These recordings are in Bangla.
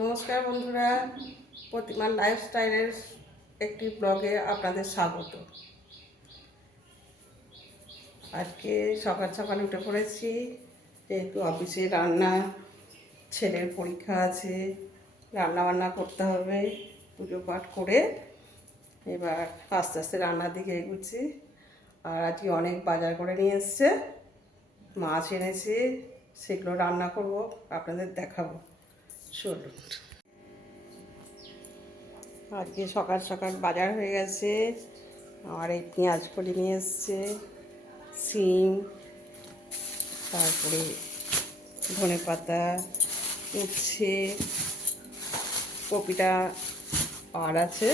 নমস্কার বন্ধুরা প্রতিমার লাইফস্টাইলের একটি ব্লগে আপনাদের স্বাগত। আজকে সকাল সকাল উঠে পড়েছি, যেহেতু অফিসে রান্না, ছেলের পরীক্ষা আছে রান্না বান্না করতে হবে, পুজো পাঠ করে এবার আস্তে আস্তে রান্নার দিকে এগুচ্ছি। আর আজকে অনেক বাজার করে নিয়ে এসছে, মাছ এনেছে, সেগুলো রান্না করব, আপনাদের দেখাবো। চলুন আজকে সকাল সকাল বাজার হয়ে গেছে। আর এই পেঁয়াজ কলি নিয়ে এসছে, সিম, তারপরে ধনে পাতা, উচ্ছে, কপিটা আর আছে,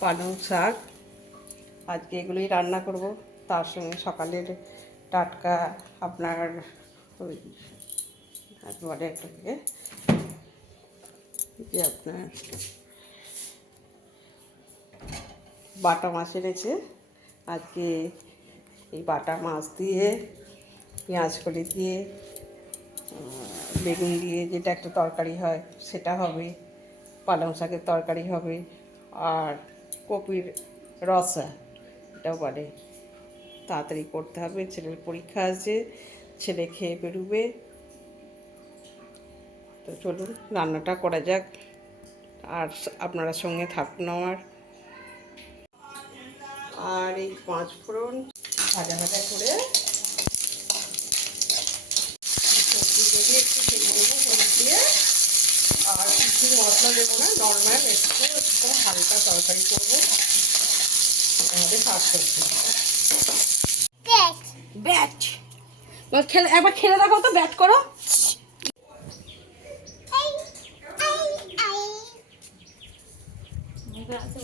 পালং শাক। আজকে এগুলোই রান্না করব। তার সঙ্গে সকালের টাটকা আপনার ওই বলে যে আপনার বাটা মাছ এনেছে। আজকে এই বাটা মাছ দিয়ে, পেঁয়াজ কলি দিয়ে বেগুন দিয়ে যেটা একটা তরকারি হয়, সেটা হবে। পালং শাকের তরকারি হবে। আর কপির রসা, এটাও বলে। তাড়াতাড়ি করতে হবে, ছেলের পরীক্ষা আছে, ছেলে খেয়ে বেরোবে। তো চলুন রান্নাটা করা যাক। আর আপনারা সঙ্গে থাকুন আমার আর এই পাঁচ ফোড়ন ভাজা ভাজা করে সবজি একটু ভেজে নেব হলুদ দিয়ে। আর কিছু মশলা দেবো না নর্মাল একটু একদম হালকা তরকারি করব। আমাদের কাজ করতে ব্যাট খেলে একবার খেলে দেখো তো ব্যাট করো।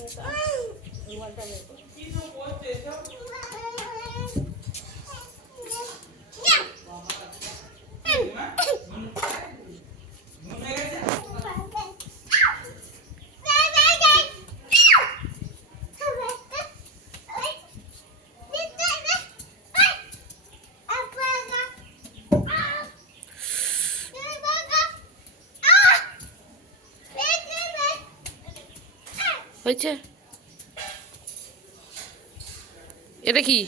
Igual. হয়েছে এটা কি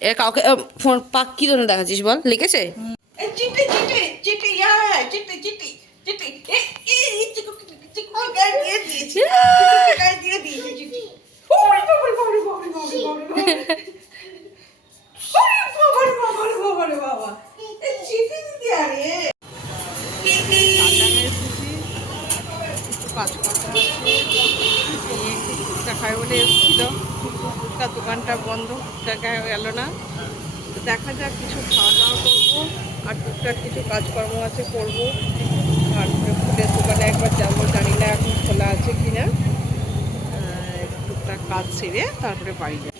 এ কাউকে ফোন পাক কি ধরনের দেখাচ্ছিস বল লিখেছে হ্যাঁ কাজ করতে দেখায় এসেছিল। ফুচকা দোকানটা বন্ধ দেখা গেল না। দেখা যাক, কিছু খাওয়া দাওয়া করব, আর টুকটাক কিছু কাজকর্ম আছে করব। আর ফুলের দোকানে একবার যাব, জানি না এখন খোলা আছে কি না টুকটাক কাজ সেরে তারপরে বাড়ি যাব।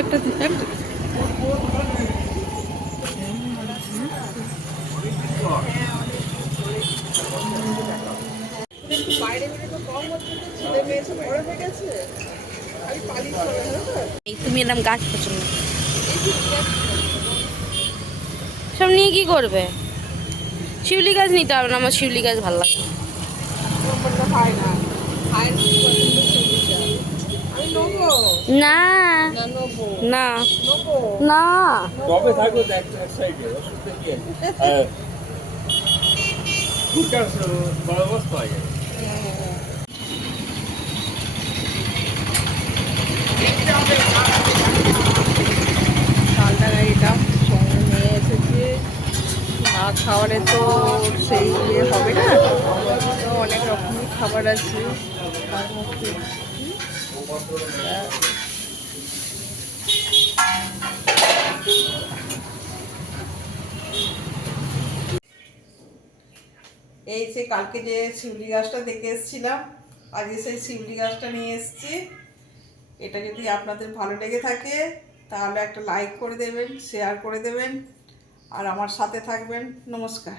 একটা একটা বাইরে বেরিয়ে তো কম হচ্ছে তো ছেলে মেয়ে সব বড় হয়ে গেছে আমি পালিশ করে হ্যাঁ এই তুমি এরকম গাছ পছন্দ সব নিয়ে কি করবে? শিউলি গাছ নিতে হবে না আমার শিউলি গাছ ভালো লাগে না। না। না। তবে থাকবে তো একটা সাইডে অসুবিধা কি আছে হ্যাঁ। বন্দোবস্ত পাওয়া যাবে গাড়িটা সঙ্গে নিয়ে এসেছে। না খাওয়ালে তো সেই ইয়ে হবে না। তো অনেক রকমের খাবার আছে। তার মধ্যে এই যে কালকে যে শিউলি গাছটা দেখে এসেছিলাম, আজকে সেই শিউলি গাছটা নিয়ে এসেছি। এটা যদি আপনাদের ভালো লেগে থাকে, তাহলে একটা লাইক করে দেবেন শেয়ার করে দেবেন, আর আমার সাথে থাকবেন। নমস্কার।